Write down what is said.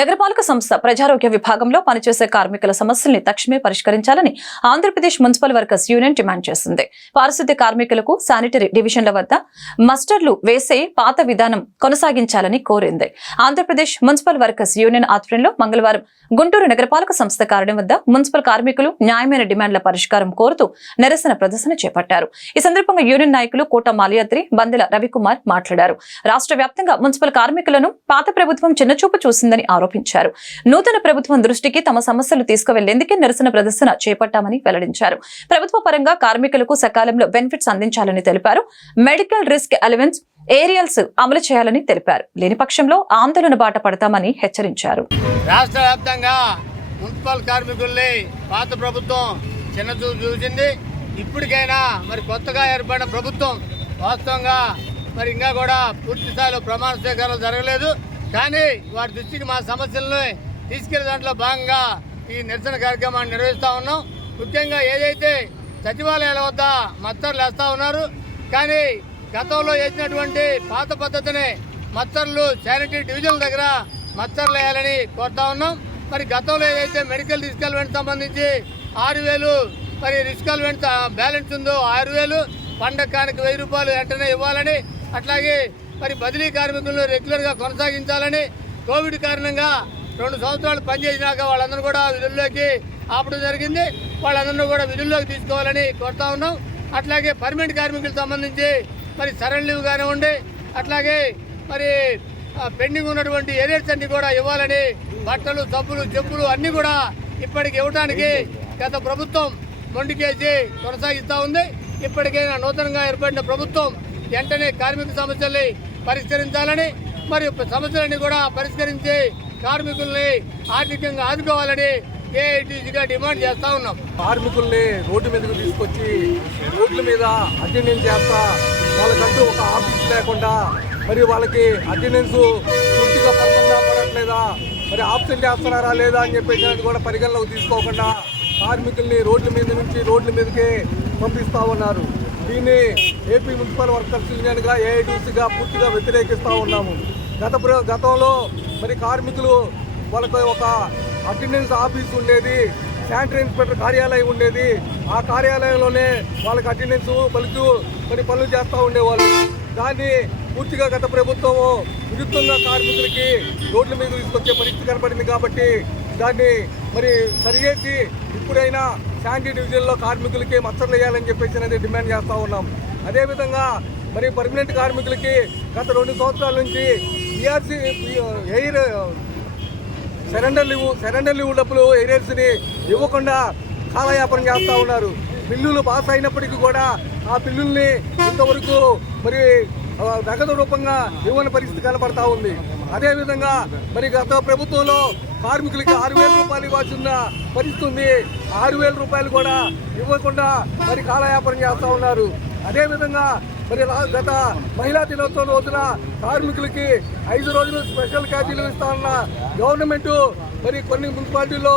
నగరపాలక సంస్థ ప్రజారోగ్య విభాగంలో పనిచేసే కార్మికుల సమస్యల్ని తక్షణమే పరిష్కరించాలని Andhra Pradesh municipal workers union demand చేసింది. పారిశుద్ధ్య కార్మికులకు శానిటరీ డివిజన్ల వద్ద మస్టర్లు వేసే పాత విధానం కొనసాగించాలని కోరింది. ఆంధ్రప్రదేశ్ మున్సిపల్ వర్కర్స్ యూనియన్ ఆధ్వర్యంలో మంగళవారం గుంటూరు నగరపాలక సంస్థ కార్యాలయం వద్ద మున్సిపల్ కార్మికులు న్యాయమైన డిమాండ్ల పరిష్కారం కోరుతూ నిరసన ప్రదర్శన చేపట్టారు. ఈ సందర్భంగా యూనియన్ నాయకులు కోట మాలయాద్రి బందెల రవికుమార్ మాట్లాడారు. రాష్ట్ర వ్యాప్తంగా మున్సిపల్ కార్మికులను పాత ప్రభుత్వం చిన్నచూపు చూసిందని ఆరోపించారు నూతన ప్రభుత్వం దృష్టికి తమ సమస్యలు తీసుకువెళ్ళేందుకే నిరసన ప్రదర్శన చేపట్టామని వెల్లడించారు. ప్రభుత్వ పరంగా కార్మికులకు సకాలంలో బెనిఫిట్స్ అందించాలని తెలిపారు. మెడికల్ రిస్క్ అలవెన్స్ ఏరియల్స్ అమలు చేయాలని తెలిపారు. లేని పక్షంలో ఆందోళన బాట పడతామని హెచ్చరించారు. రాష్ట్ర వ్యాప్తంగా మున్సిపల్ కార్మికుల్ని పాత ప్రభుత్వం చిన్న చూసింది. ఇప్పటికైనా మరి కొత్తగా ఏర్పడిన ప్రభుత్వం వాస్తవంగా మరి ఇంకా కూడా పూర్తి స్థాయిలో ప్రమాణ స్వీకారాలు జరగలేదు. కానీ వారి దృష్టికి మా సమస్యలను తీసుకెళ్ళే దాంట్లో భాగంగా ఈ నిరసన కార్యక్రమాన్ని నిర్వహిస్తూ ఉన్నాం. ముఖ్యంగా ఏదైతే సచివాలయాల వద్ద మత్తర్లు వేస్తూ ఉన్నారు కానీ గతంలో వేసినటువంటి పాత పద్ధతిని మచ్చర్లు శానిటరీ డివిజన్ దగ్గర మత్తర్లు వేయాలని కోరుతా ఉన్నాం. మరి గతంలో ఏదైతే మెడికల్ రిస్కల్వెంట్ సంబంధించి ఆరు వేలు మరి రిస్కల్వెంట్ బ్యాలెన్స్ ఉందో ఆరు వేలు పండకానికి వెయ్యి రూపాయలు వెంటనే ఇవ్వాలని అట్లాగే మరి బదిలీ కార్మికులను రెగ్యులర్గా కొనసాగించాలని కోవిడ్ కారణంగా రెండు సంవత్సరాలు పనిచేసినాక వాళ్ళందరూ కూడా విధుల్లోకి ఆపడం జరిగింది. వాళ్ళందరూ కూడా విధుల్లోకి తీసుకోవాలని కోరుతా ఉన్నాం. అట్లాగే పర్మనెంట్ కార్మికులకు సంబంధించి మరి సరళ లీవ్ కానివ్వండి అట్లాగే మరి పెండింగ్ ఉన్నటువంటి ఏరియర్స్ అన్ని కూడా ఇవ్వాలని బట్టలు సబ్బులు చెప్పులు అన్నీ కూడా ఇప్పటికి ఇవ్వడానికి గత ప్రభుత్వం మొండికేసి కొనసాగిస్తూ ఉంది. ఇప్పటికైనా నూతనంగా ఏర్పడిన ప్రభుత్వం వెంటనే కార్మిక సమస్యల్ని పరిష్కరించాలని మరియు సమస్యలన్నీ కూడా పరిష్కరించి కార్మికుల్ని ఆర్థికంగా ఆదుకోవాలని ఏఐటీసీగా డిమాండ్ చేస్తా ఉన్నాం. కార్మికుల్ని రోడ్డు మీదకు తీసుకొచ్చి రోడ్ల మీద అటెండెన్స్ చేస్తా వాళ్ళకంటూ ఒక ఆఫీస్ లేకుండా మరి వాళ్ళకి అటెండెన్స్ పూర్తిగా పరమంగా పడట్లేదా మరి ఆప్షన్ చేస్తున్నారా లేదా అని చెప్పేసి కూడా పరిగణలోకి తీసుకోకుండా కార్మికుల్ని రోడ్ల మీద నుంచి రోడ్ల మీదకే పంపిస్తా ఉన్నారు. దీన్ని ఏపీ మున్సిపల్ వర్కర్స్ యూనియన్గా ఏఐటీసీగా పూర్తిగా వ్యతిరేకిస్తూ ఉన్నాము. గత ప్ర- గతంలో మరి కార్మికులు వాళ్ళకి ఒక అటెండెన్స్ ఆఫీస్ ఉండేది శానిటరీ ఇన్స్పెక్టర్ కార్యాలయం ఉండేది. ఆ కార్యాలయంలోనే వాళ్ళకి అటెండెన్స్ పలుచు మరి పనులు చేస్తూ ఉండేవాళ్ళు. దాన్ని పూర్తిగా గత ప్రభుత్వము విరుద్ధంగా కార్మికులకి రోడ్ల మీద తీసుకొచ్చే పరిస్థితి కనపడింది కాబట్టి దాన్ని మరి సరిచేసి ఇప్పుడైనా శాంతి డివిజన్లో కార్మికులకి మచ్చలు వేయాలని చెప్పేసి అనేది డిమాండ్ చేస్తూ ఉన్నాం. అదేవిధంగా మరి పర్మనెంట్ కార్మికులకి గత రెండు సంవత్సరాల నుంచి ఈఆర్సీ ఎయిర్ సరెండర్ లీవ్ సరెండర్ లీవ్ డబ్బులు ఏరియర్స్ని ఇవ్వకుండా కాలయాపన చేస్తూ ఉన్నారు. బిల్లులు పాస్ అయినప్పటికీ కూడా ఆ బిల్లుల్ని ఇంతవరకు మరి నగదు రూపంగా ఇవ్వని పరిస్థితి కనపడతా ఉంది. అదేవిధంగా మరి గత ప్రభుత్వంలో కార్మికులకి ఆరు వేల రూపాయలు ఇవ్వాల్సిన పరిస్థితి ఉంది. ఆరు వేల రూపాయలు కూడా ఇవ్వకుండా మరి కాలయాపన చేస్తూ ఉన్నారు. అదేవిధంగా మరి రా- గత మహిళా దినోత్సవం రోజున కార్మికులకి ఐదు రోజులు స్పెషల్ క్యాచీలు ఇస్తా ఉన్న గవర్నమెంట్ మరి కొన్ని మున్సిపాలిటీల్లో